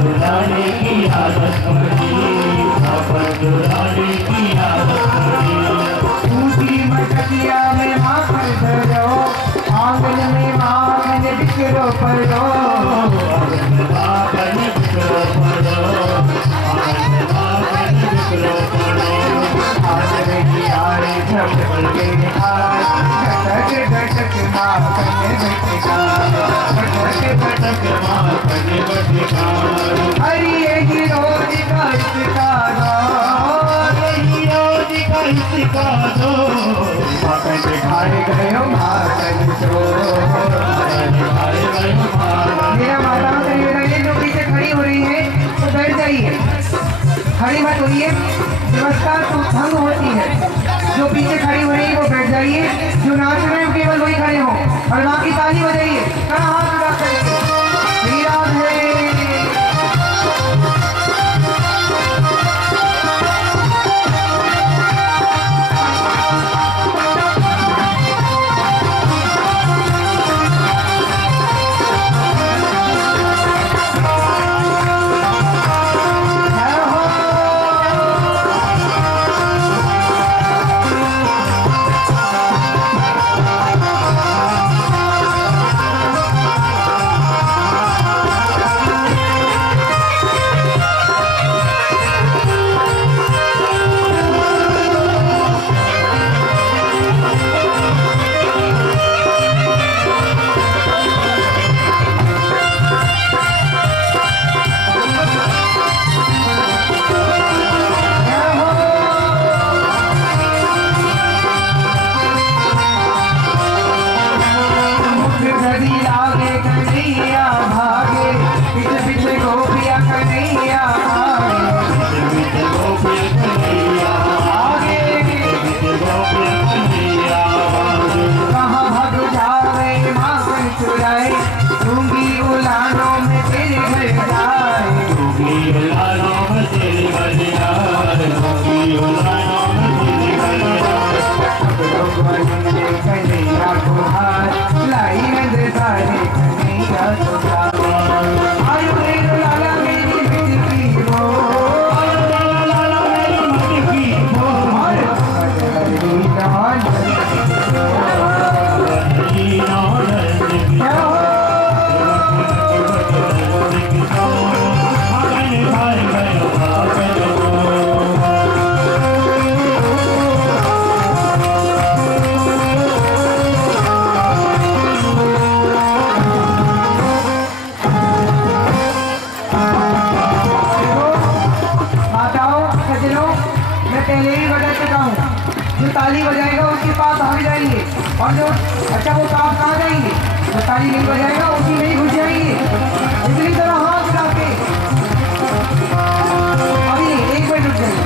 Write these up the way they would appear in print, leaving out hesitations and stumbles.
चुराने की आदत पड़ी, पापा चुराने की आदत पड़ी। ऊँची मटकिया में माखन धरो, आंगन में माखन बिखरो पड़ो, आंगन में माखन बिखरो पड़ो, आंगन में माखन बिखरो पड़ो। आज रही आए झपट के हाथ, घटक घटक माखन बिखरा, घटक घटक माखन बिखरा। हरि यही रोज का इसका दौर, यही रोज का इसका दौर। माखन खाए गए माखन चोर। मेरा माताओं से निवेदन है, जो पीछे खड़ी हो रही है तो बैठ जाइए, खड़ी मत होइए, व्यवस्था तो भंग होती है। जो पीछे खड़ी हो रही है वो बैठ जाइए, जो नाच रहे हैं केवल वही खड़े हो, और बाकी ताली बजाइए। कहाँ हाथ उठा करेंगे ताली बजाएगा उसके पास भाग जाएंगे, और जो अच्छा वो पास कहाँ जाएंगे, जो ताली नहीं बजाएगा उसी में ही घुस जाएंगे। इतनी तरह हाथ उठाके अभी एक मिनट रुक जाइए,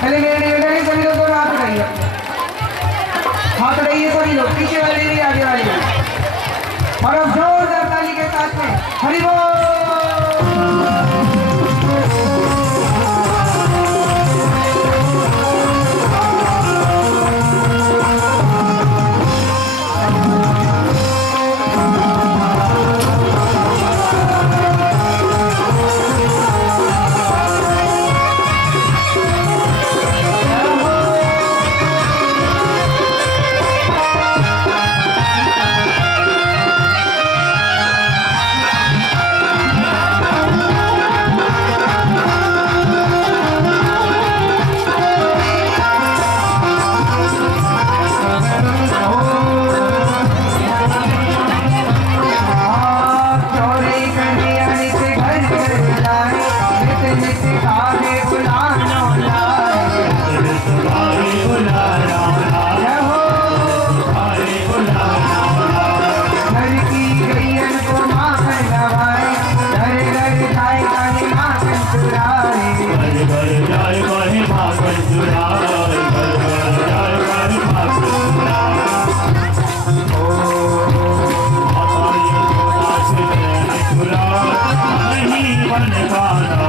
पहले मेरे निवेदन है सभी लोग हाथ उठाइए, हाथ उठाइए सभी लोग, पीछे वाले नहीं आगे वाले, और अब जोरदार ताली के साथ में हरि बोल। नहीं बन पाना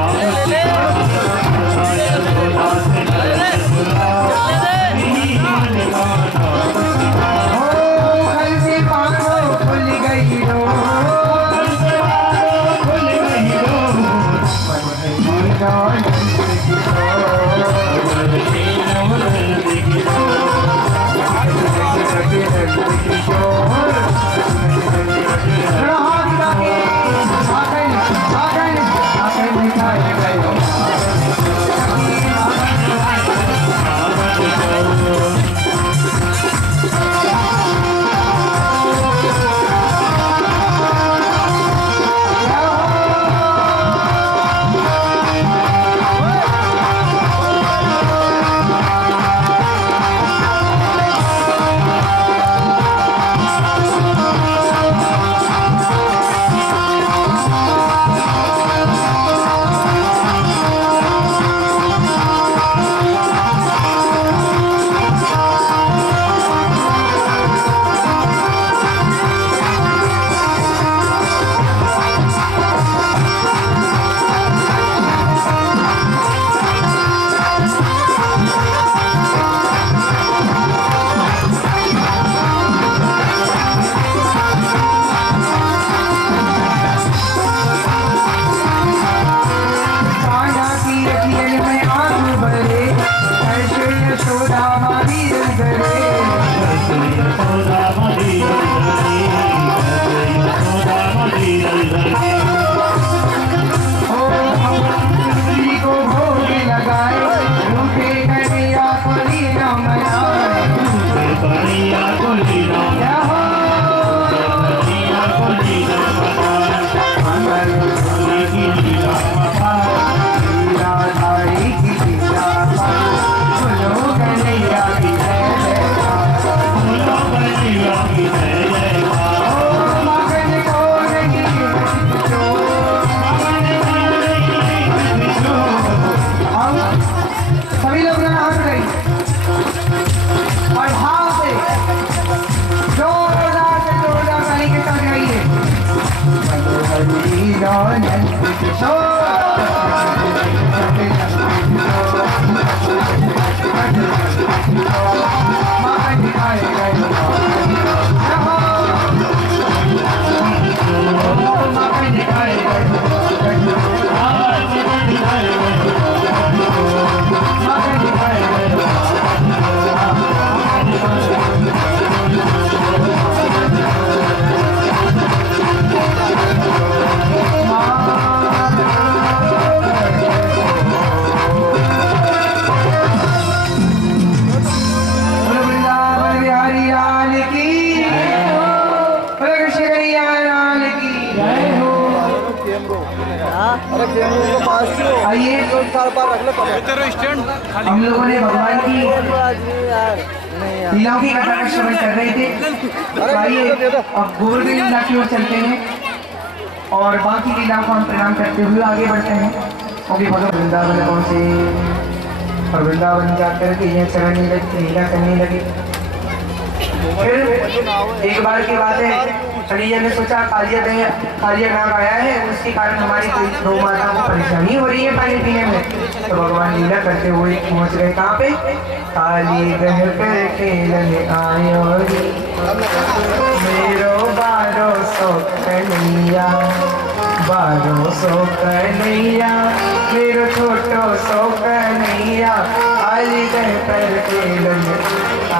आइए हम लोगों ने भगवान की लीलाओं की कथा का श्रवण कर रहे थे। आइए अब गोवर्धन लीला की ओर चलते हैं और बाकी लीलाओं को हम प्रणाम करते हुए आगे बढ़ते हैं। क्योंकि भगवान वृंदावन पहुंचे और वृंदावन जाकर के यह चरण लीला करने लगे। फिर एक बार की बात है, कन्हैया ने सोचा कालिया नाग आया है, उसके कारण हमारी कोई गौ माता को परेशानी हो रही है पानी पीने में। तो भगवान लीला करते हुए पहुंच गए कहाँ पे? काली ग्रह कर खेलने आयो मेरो 1200 कन्हैया 1200 कन्हैया मेरो छोटो सो कन्हैया काली ग्रह कर खेलने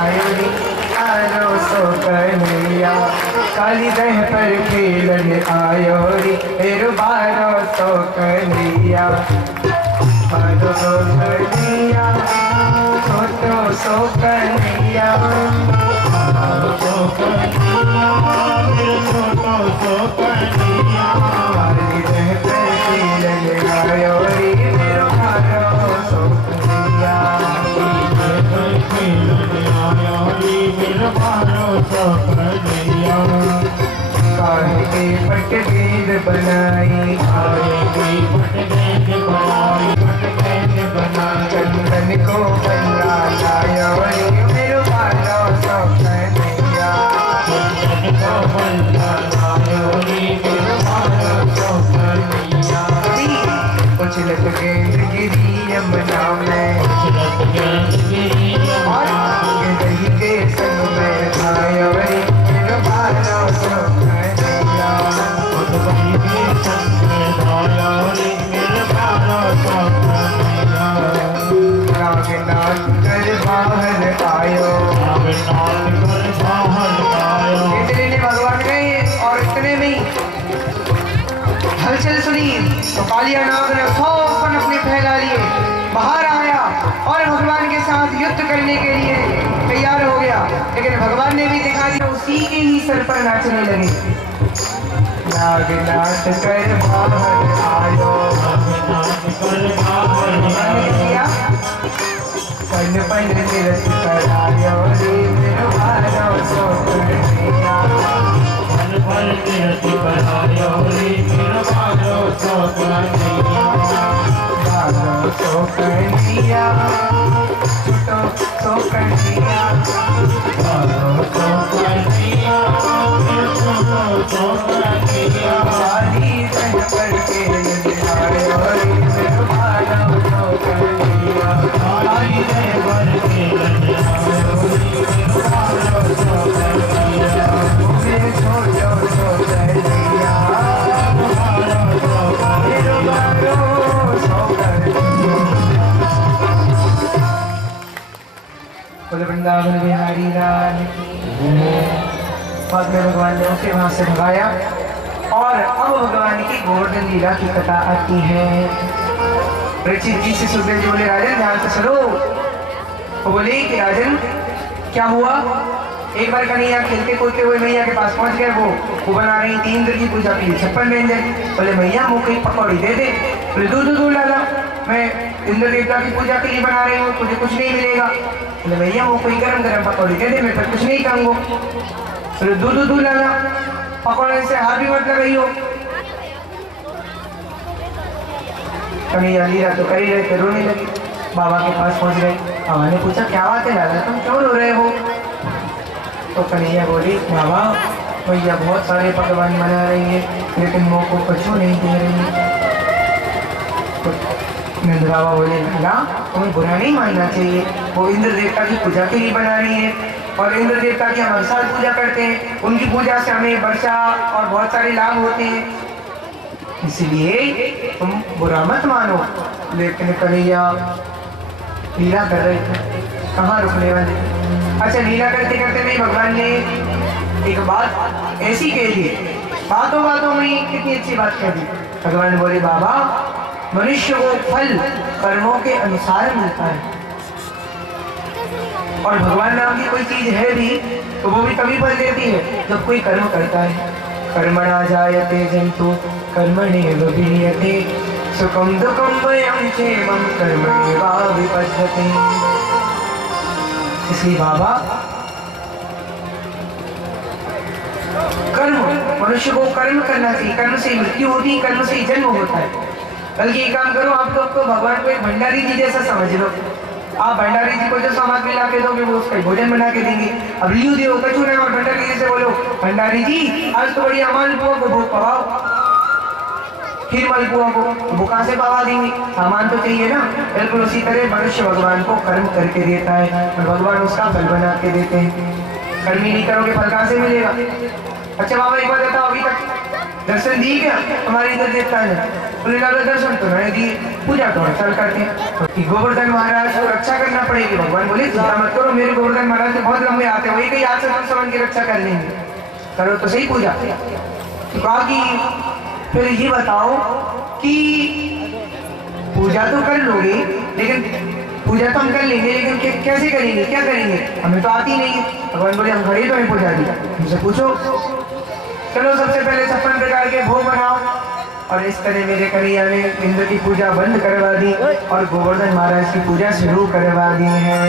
आयो 1200 कन्हैया काली दह पर खेलने आयो रे मेरो 1200 कन्हैया 1200 कन्हैया छोटो सो कन्हैया 1200 कन्हैया छोटो सो कन्हैया काली दह पर खेलने आयो रे मेरो 1200 कन्हैया काहे के पटगेंद बनाई चंदन को बल्ला लाया मेरो 1200 कन्हैया उछलत गेंद गिरी यमुना में और दही के संग में आया मेरो 1200 कन्हैया नागनाथ कर बाहर आयो इतने ने भगवान गए और इतने में हलचल सुनी तो कालिया नाग ने फौरन अपने फैला लिए बाहर आया और भगवान के साथ युद्ध करने के लिए तैयार हो गया। लेकिन भगवान ने भी दिखा दिया, उसी के ही सर पर नाचने लगे। नागनाथ कर बाहर आयो पन पन निरत करायो रे मेरो 1200 कन्हैया पल निरत करायो रे मेरो 1200 कन्हैया 1200 कन्हैया छोटो सो कन्हैया 1200 कन्हैया छोटो सो कन्हैया काली दह पर खेलने आयो रे मेरो 1200 कन्हैया काली दह पर खेलने आयो रे मेरो 1200 कन्हैया मेरे छोटो सो कन्हैया मेरो 1200 कन्हैया। बोले वृंदावन बिहारी लाल की। बाद में भगवान ने उसे वहां से भगाया और अब भगवान की गोवर्धन लीला की कथा आती है। ऋषि जी से सुखदेव जी बोले राजन ध्यान से सुनो। वो बोले कि राजन क्या हुआ? एक बार कन्हैया खेलते कूदते हुए मैया के पास पहुंच गए। वो बना रही थी इंद्र की पूजा के लिए 56 व्यंजन। बोले मैया मुँह की पकौड़ी दे दे। बोले दूध लाला, मैं इंद्र देवता की पूजा के लिए बना रही हूँ, तुझे कुछ नहीं मिलेगा। बोले भैया वो कोई गरम गरम पकौड़ी दे दे, मैं फिर कुछ नहीं खाऊंगा। बोले दूध लाला, पकौड़े से हाथ भी मत रही हो। कन्हैया लीला तो कर ही रहे थे, रोने लगे। बाबा के पास पहुंच गए। बाबा ने पूछा क्या बात है लाला, तुम क्यों रो रहे हो? तो कन्हैया बोली बाबा भैया बहुत सारे पकवान बना रही है, लेकिन मोह को कछु नहीं दे रही। तो नंद बाबा बोले लाला तुम्हें बुरा नहीं मानना चाहिए, वो इंद्र देवता की पूजा के लिए बना रही है और इंद्र देवता की हम हर साल पूजा करते हैं, उनकी पूजा से हमें वर्षा और बहुत सारे लाभ होते हैं, इसलिए तुम बुरा मत मानो। लेकिन कन्हैया लीला कर रहे थे, कहाँ रुकने वाले। अच्छा, लीला करते करते में भगवान ने एक बात ऐसी कह दी, बातों बातों में कितनी अच्छी बात कह दी। भगवान बोले बाबा मनुष्य को फल कर्मों के अनुसार मिलता है, और भगवान नाम की कोई चीज है भी तो वो भी तभी फल देती है जब कोई कर्म करता है। कर्मणा जायते जंतु कर्मणेव विलीयते सुखम दुखम भयं क्षेमं कर्मण्येवाभिपद्यते। इसलिए बाबा कर्म, मनुष्य को कर्म करना चाहिए, कर्म से मृत्यु होती है, कर्म से जन्म होता है। बल्कि एक काम करो, आप लोग तो भगवान को एक भंडारी जी जैसा समझ लो। आप भंडारी जी को जो सामग्री ला के दोगे वो उसका भोजन बना के देंगे। अब लियो दियो कछु नहीं, और भंडारी जी से बोलो भंडारी जी आज तो बढ़िया मालपुआ को भोग पवाओ, फिर मालपुआ को भूखा से पवा देंगे, सामान तो चाहिए ना। बिल्कुल उसी तरह मनुष्य भगवान को कर्म करके देता है और भगवान उसका फल बना के देते हैं। कर्म ही नहीं करोगे फल कहाँ से मिलेगा। अच्छा बाबा एक बात बताओ, अभी तक दर्शन दिए क्या हमारे इधर देवता ने? बोले लाला दर्शन तो नहीं दिए, पूजा तो चल करते हैं। तो गोवर्धन महाराज को रक्षा करना पड़ेगी। भगवान बोले चिंता मत करो, मेरे गोवर्धन महाराज तो बहुत लंबे आते हैं, वही कहीं हाथ से तुम समझ की रक्षा कर लेंगे, करो तो सही पूजा। तो कहा कि फिर ये बताओ कि पूजा तो कर लोगे, लेकिन पूजा तो हम कर लेंगे, लेकिन कैसे करेंगे, क्या करेंगे, हमें तो आती नहीं है। भगवान बोले हम घड़ी तो नहीं पूजा दी, हमसे पूछो। चलो सबसे पहले 56 प्रकार के भोग बनाओ, और इस तरह मेरे कन्हैया ने इंद्र की पूजा बंद करवा दी और गोवर्धन महाराज की पूजा शुरू करवा दी है।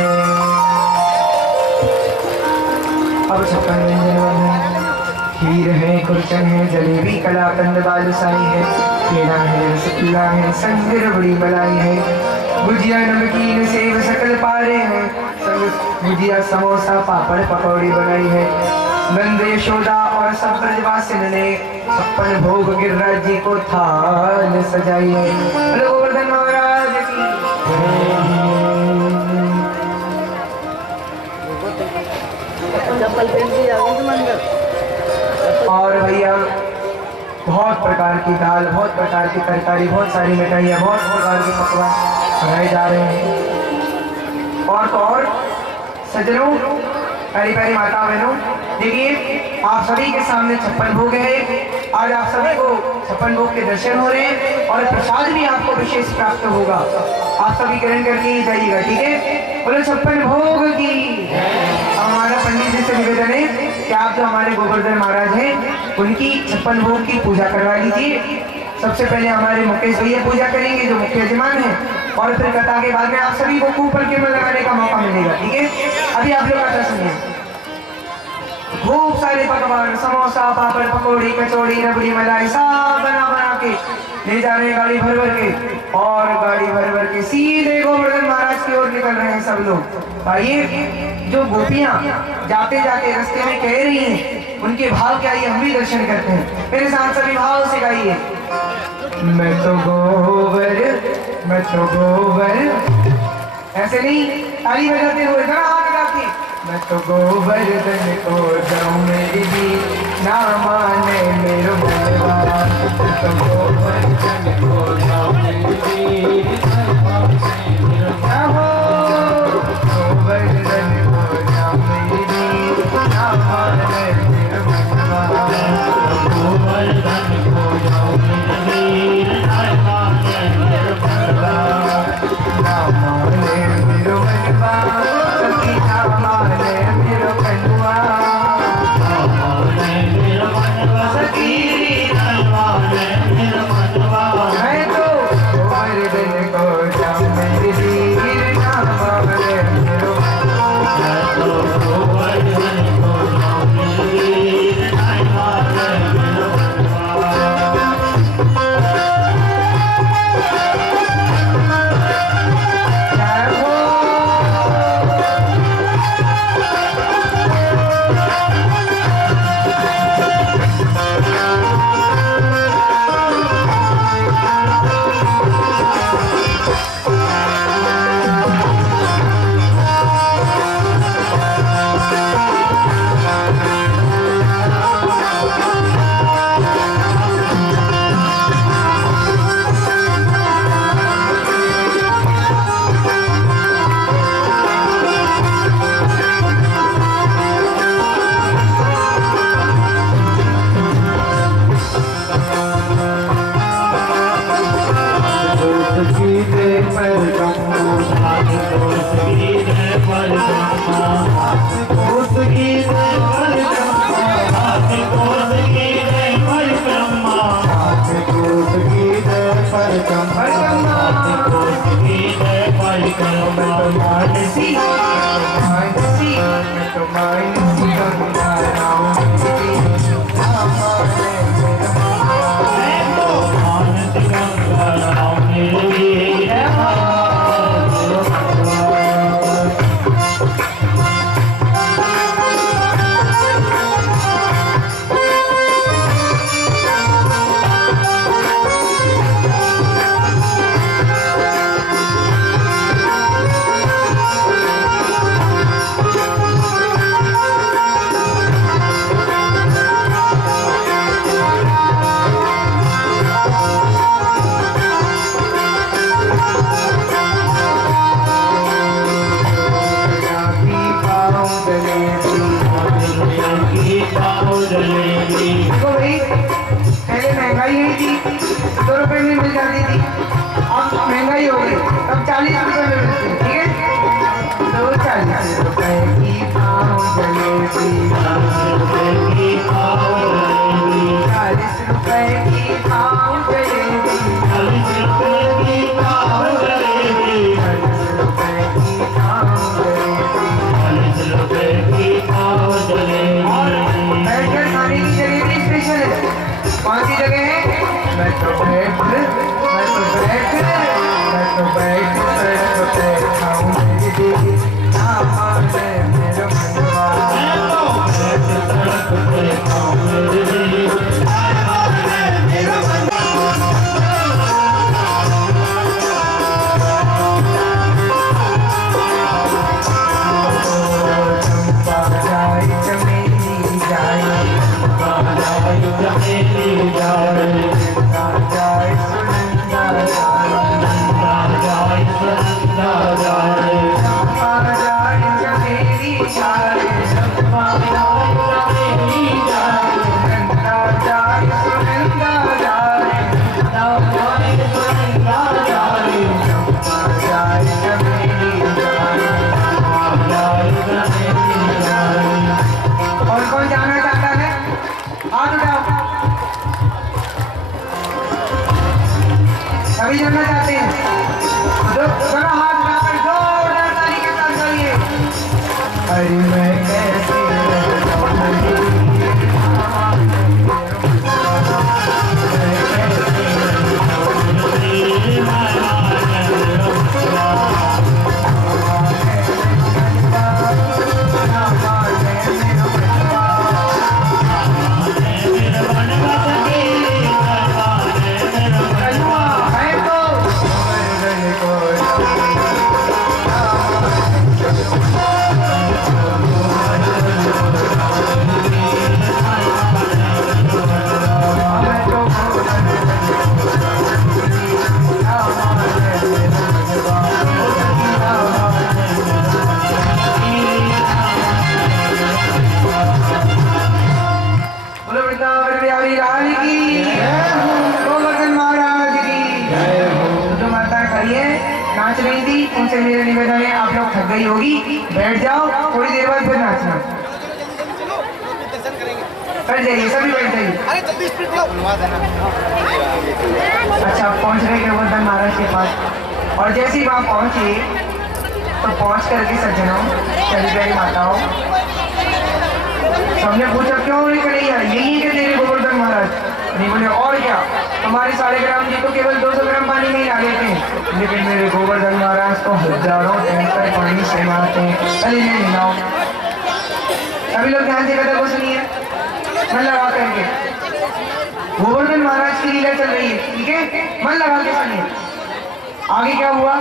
अब 56 व्यंजन है, खीर है, कुलचन है, जलेबी, कलाकंद, बालूशाही है, पेड़ा है, रसगुल्ला है, संग रबड़ी मलाई है, गुजिया, नमकीन, सेव, सकल पारे हैं, गुजिया, समोसा, पापड़, पकौड़ी बनाई है। नंद, यशोदा और सब ब्रजवासिन ने 56 भोग गिरिराज जी को थाल सजाई है। बोलो गोवर्धन महाराज की। और भैया बहुत प्रकार की दाल, बहुत प्रकार की तरकारी, बहुत सारी मिठाइयाँ, बहुत प्रकार के पकवान बनाए जा रहे हैं। और तो और सज्जनों, प्यारी प्यारी माता बहनों, देखिए आप सभी के सामने 56 भोग है। आज आप सभी को 56 भोग के दर्शन हो रहे हैं और प्रसाद भी आपको विशेष प्राप्त होगा। आप सभी ग्रहण करके ही जाइएगा, ठीक है। बोलो 56 भोग की। हमारा पंडित जी से निवेदन है कि आप जो हमारे गोवर्धन महाराज हैं उनकी 56 भोग की पूजा करवा लीजिए। सबसे पहले हमारे मुकेश भैया पूजा करेंगे जो मुख्य यजमान है, और फिर कथा के बाद में आप सभी को खूब पर केवल लगाने का मौका मिलेगा, ठीक है। अभी आप लोग कथा सुनिए। खूब सारे पकवान, समोसा, पापड़, पकौड़ी, कचौड़ी, रबड़ी, मलाई सब बना बना के ले जा रहे हैं गाड़ी भर भर के, और गाड़ी भर भर के सीधे गोवर्धन महाराज की ओर निकल रहे हैं सब लोग। आइए, जो गोपियां जाते जाते रास्ते में कह रही हैं उनके भाव क्या, आइए हम भी दर्शन करते हैं। मेरे साथ सभी भाव से गाइए। मैं तो गोबर, मैं तो गोबर, ऐसे नहीं ताली बजाते हुए, जरा हाथ लगाते। मैं तो गोवर्धन को जाऊं मेरी भी ना माने मेरो मनवा, मैं तो गोवर्धन को जाऊं मेरी भी ना माने मेरो मनवा, गोवर्धन को जाऊं मेरी भी ना माने मेरो मनवा, गोवर्धन को जाऊं मेरी भी ना माने मेरो मनवा, ना माने मेरो मनवा, सखी ना माने मेरो कनुआ, ना माने मेरो मनवा, सखी ना माने मेरो मनवा। सभी जानना चाहते हैं तो दोनों हाथ उठाकर जोरदार ताली के साथ बोलिए। अरे मैं कैसे नाच रही थी, उनसे मेरे निवेदन है आप लोग थक गई होगी, बैठ जाओ, थोड़ी देर बाद फिर नाचना। बैठ जाइए, सभी बैठ जाइए। अच्छा, पहुंच रहे गोवर्धन महाराज के पास और जैसे ही वहाँ पहुंचे तो पहुंच करके सज्जनों, प्यारी प्यारी माताओं, सबने पूछा क्यों नहीं कन्हैया, यही है तेरे गोवर्धन महाराज? नहीं बोले और क्या, हमारे 1.5 ग्राम जी तो केवल 200 ग्राम पानी में ही आ गए थे, लेकिन मेरे गोवर्धन महाराज तो हजारों टैंकर पानी से मारते हैं। चलिए नहीं मिलाओ, सभी लोग ध्यान से कथा को सुनिए, मन लगा करके। गोवर्धन महाराज की लीला चल रही है, ठीक है, मन लगा के सुनिए। आगे क्या हुआ,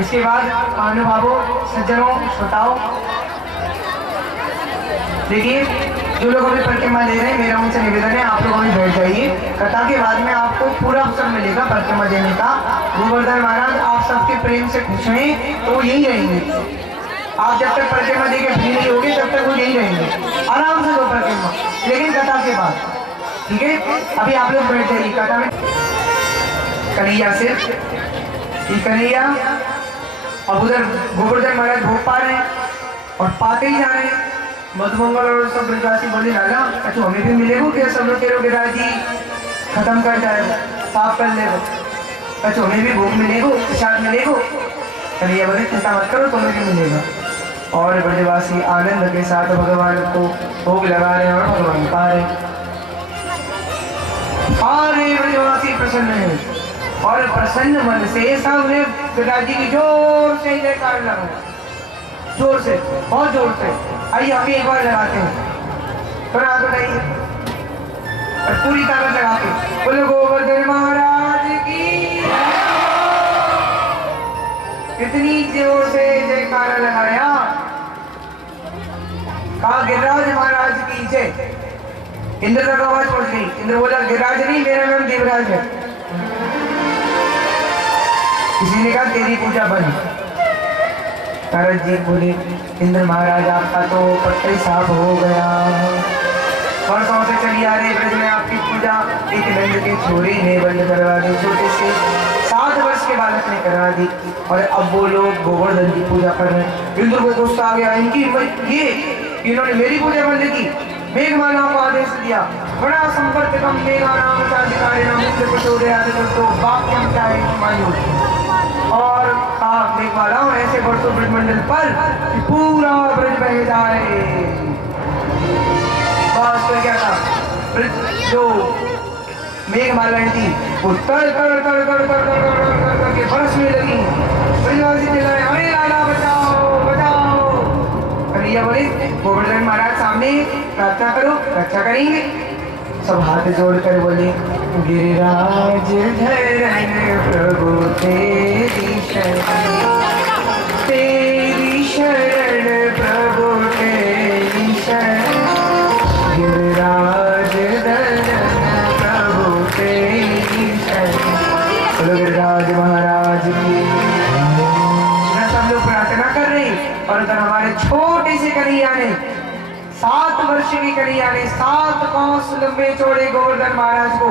इसके बाद महानुभावों, सज्जनों, श्रोताओं, देखिए जो लोग अभी परिक्रमा ले रहे हैं, मेरा उनसे निवेदन है आप लोग अभी बैठ जाइए। कथा के बाद में आपको पूरा अवसर मिलेगा परिक्रमा देने का। गोवर्धन महाराज आप सबके प्रेम से खुश हैं तो वो यही रहेंगे, आप जब तक परिक्रमा दे के फ्री नहीं होगी तब तक वो यही रहेंगे, आराम से दो परिक्रमा, लेकिन कथा के बाद, ठीक है। अभी आप लोग बैठ जाइए। कथा में कन्हैया से कन्हैया अब उधर गोवर्धन महाराज भोग पा रहे हैं और पाते ही जा रहे हैं। मधुमंगल और सब ब्रजवासी बोले लाला अच्छा हमें भी मिलेगो क्या? सब लोग कह रहे गिरिराज जी खत्म कर जाए साफ कर ले अच्छा हमें भी भोग मिलेगो प्रसाद मिलेगो। कन्हैया बोले चिंता मत करो तुम्हें भी मिलेगा। और ब्रजवासी आनंद के साथ भगवान को भोग लगा रहे हैं और भगवान पा रहे हैं। सारे ब्रजवासी प्रसन्न है और प्रसन्न मन से सब ने गिरिराज जी की जोर से जयकार लगाया, जोर से बहुत जोर से। आइए हम भी एक बार लगाते हैं थोड़ा हाथ उठाइए और पूरी ताकत लगा के बोलो गोवर्धन महाराज की। कितनी जोर से जयकारा लगाया, कहा गिरिराज महाराज की जय। इंद्र तक आवाज पहुंच गई। इंद्र बोला गिरिराज नहीं मेरा नाम देवराज है। किसी ने कहा तेरी पूजा बंद। नारद जी बोले इंद्र महाराज आपका तो पट्टी साफ हो गया, वर्षों से चली आ रही ब्रज में आपकी पूजा एक नंद के छोरी ने बंद करवा दी, छोटे से 7 वर्ष के बालक ने करवा दी और अब वो लोग गोवर्धन की पूजा कर रहे हैं। इंद्र को गुस्सा आ गया, इन्होंने मेरी पूजा बंद की। मेघमाला को आदेश दिया बड़ा संपर्कम मेघानाम चाधिकारिणाम तो वाक्यम चाहे मायू और कहा मेघमाला ऐसे वर्षों ब्रजमंडल पर कि पूरा ब्रज बह जाए। बस तो क्या था जो मेघमाला थी वो तर तर तर तर तर तर करके बरसने लगी। ब्रजवासी चिल्लाए अरे लाला बचाओ बचाओ। कन्हैया बोले गोवर्धन महाराज सामने प्रार्थना करो, रक्षा करेंगे। सब हाथ जोड़कर बोले गिरिराज धरण प्रभु तेरी शरण प्रभु तेरी शरण गिरिराज धरण प्रभु तेरी शरण। बोलो गिरिराज महाराज की। सब लोग प्रार्थना कर रहे और उधर हमारे छोटे से कन्हैया ने 7 वर्ष की कन्हैया ने 7 कोस लंबे चौड़े गोवर्धन महाराज को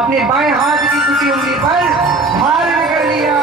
अपने बाएं हाथ की टूटी उंगली पर धारण कर लिया।